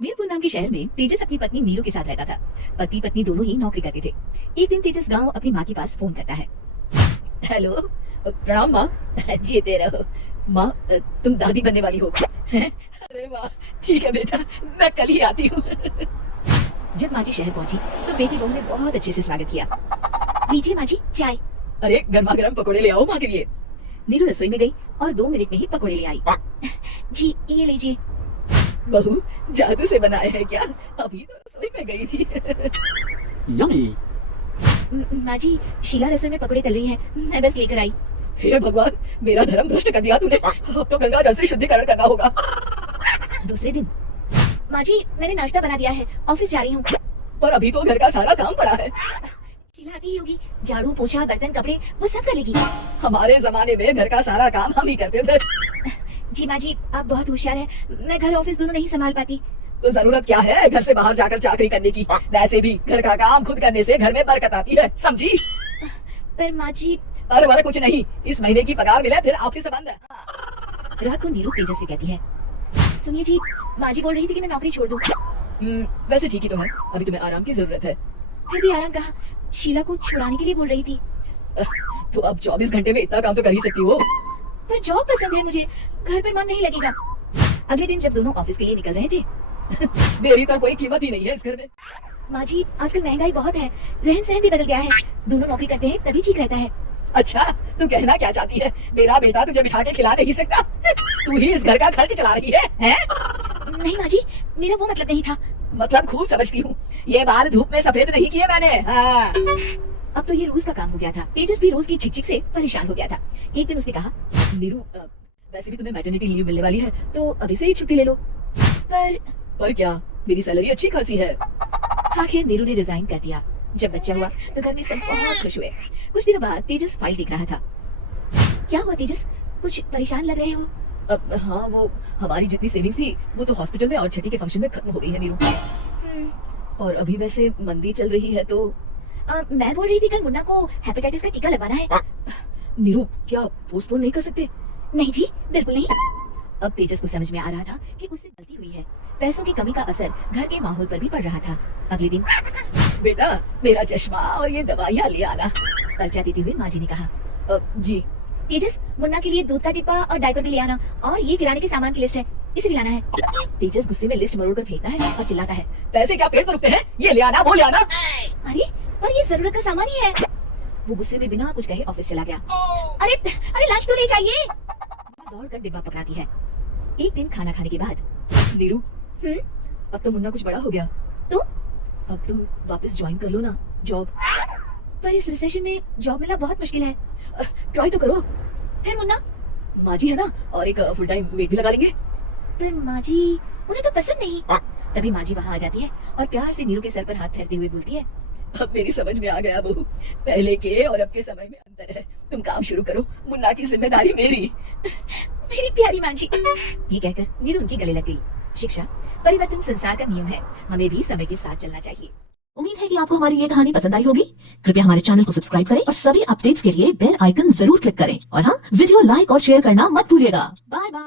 मीरपुर नाम के शहर में तेजस अपनी पत्नी नीरू के साथ रहता था। पति पत्नी दोनों ही नौकरी करते थे। एक दिन तेजस गांव अपनी माँ के पास फोन करता है। हेलो, प्रणाम माँ। जीते रहो माँ, तुम दादी बनने वाली हो। अरे वाह, ठीक है बेटा, मैं कल ही आती हूँ। जब माँ जी शहर पहुंची तो बेटी बहू ने बहुत अच्छे से स्वागत किया। लीजिए माँ जी चाय। अरे गर्मा गर्म पकौड़े ले आओ माँ के लिए। नीरू रसोई में गई और 2 मिनट में ही पकौड़े ले आई। जी ये लीजिए। बहू जादू से बनाए हैं क्या? अभी तो रसोई में गई थी। यम्मी। माँ जी शीला रसोई में पकौड़े तल रही है, मैं बस लेकर आई। हे भगवान, मेरा धर्म भ्रष्ट कर दिया तूने। अब तो गंगा जल से शुद्धिकरण करना होगा। दूसरे दिन, माँ जी मैंने नाश्ता बना दिया है, ऑफिस जा रही हूँ। पर अभी तो घर का सारा काम पड़ा है। शीला आती ही होगी, झाड़ू पोछा बर्तन कपड़े वो सब कर लेगी। हमारे जमाने में घर का सारा काम हम ही करते थे। जी माँ जी आप बहुत होशियार हैं, मैं घर ऑफिस दोनों नहीं संभाल पाती। तो जरूरत क्या है घर से बाहर जाकर चाकरी करने की? वैसे भी घर का काम खुद करने से घर में बरकत आती है, समझी? पर माँ जी। अरे वाले कुछ नहीं, इस महीने की पगार मिले फिर ऑफिस से बंद है। रात को नीरू तेजस से कहती है, सुनिए जी माँ जी बोल रही थी कि मैं नौकरी छोड़ दूं। वैसे ठीक ही तो है, अभी तुम्हें आराम की जरूरत है। फिर भी आराम कहाँ, शीला को छुड़ाने के लिए बोल रही थी। तो अब 24 घंटे में इतना काम तो कर ही सकती हो। पर जॉब पसंद है मुझे, घर पर मन नहीं लगेगा। अगले दिन जब दोनों ऑफिस के लिए निकल रहे थे, मेरी तो कोई कीमत ही नहीं है इस घर में। माँ जी आजकल महंगाई बहुत है, रहन सहन भी बदल गया है, दोनों नौकरी करते हैं तभी ठीक रहता है। अच्छा तू कहना क्या चाहती है? मेरा बेटा तुझे बिठा के खिला नहीं सकता? तू ही इस घर का खर्च चला रही है? नहीं माँ जी, मेरा वो मतलब नहीं था। मतलब खूब समझती हूँ, ये बाल धूप में सफेद नहीं किए मैंने। हाँ। अब तो ये रोज का काम हो गया था। तेजस भी रोज की चिक चिक से परेशान हो गया था। एक दिन उसने कहा, नीरू वैसे भी तुम्हें मैटरनिटी लीव मिलने वाली है तो अभी से ही छुट्टी ले लो। पर क्या, मेरी सैलरी अच्छी खासी है। आखिर नीरू ने रिजाइन कर दिया। जब बच्चा हुआ तो घर में सब बहुत खुश हुए। कुछ दिनों बाद तेजस फाइल देख रहा था। क्या हुआ तेजस, कुछ परेशान लग रहे हो? हाँ वो हमारी जितनी सेविंग्स थी वो तो हॉस्पिटल में और छठी के फंक्शन में खत्म हो गई है नीरू। और अभी वैसे मंदी चल रही है तो मैं बोल रही थी कल मुन्ना को हेपेटाइटिस का टीका लगवाना है। नीरू क्या पोस्टपोन नहीं कर सकते? नहीं जी बिल्कुल नहीं। अब तेजस को समझ में आ रहा था कि उससे गलती हुई है। पैसों की कमी का असर घर के माहौल पर भी पड़ रहा था। अगले दिन, बेटा मेरा चश्मा और ये दवाइयाँ ले आना, पर्चा देते हुए माँ जी ने कहा। जी। तेजस मुन्ना के लिए दूध का डिब्बा और डायपर भी ले आना, और ये किराने के सामान की लिस्ट है, इसे भी लाना है। तेजस गुस्से में लिस्ट मरोड़ कर फेंकता है और चिल्लाता है, पैसे क्या पेट पर रुकते हैं? ये ले आना वो ले आना। अरे पर ये जरूरत का सामान ही है। वो गुस्से में बिना कुछ कहे ऑफिस चला गया। अरे अरे लंच तो ले जाइए। दौड़ कर डिब्बा पकड़ाती है। एक दिन खाना खाने के बाद, नीरू अब तो मुन्ना कुछ बड़ा हो गया तो अब तुम वापस ज्वाइन कर लो ना जॉब। पर इस रिसेशन में जॉब मिलना बहुत मुश्किल है, ट्राई तो करो। फिर मुन्ना, माँ जी है ना, और एक फुल टाइम मेड भी लगा लेंगे। पर माँ जी उन्हें तो पसंद नहीं। तभी माँ जी वहाँ आ जाती है और प्यार से नीरू के सर पर हाथ फेरते हुए बोलती है, अब मेरी समझ में आ गया बहू, पहले के और अब के समय में अंतर है। तुम काम शुरू करो, मुन्ना की जिम्मेदारी मेरी। मेरी प्यारी माँ जी। ये कहकर नीरू उनके गले लग गई। शिक्षा परिवर्तन संसार का नियम है, हमें भी समय के साथ चलना चाहिए। उम्मीद है कि आपको हमारी ये कहानी पसंद आई होगी। कृपया हमारे चैनल को सब्सक्राइब करें और सभी अपडेट्स के लिए बेल आइकन जरूर क्लिक करें। और हाँ, वीडियो लाइक और शेयर करना मत भूलिएगा। Bye bye.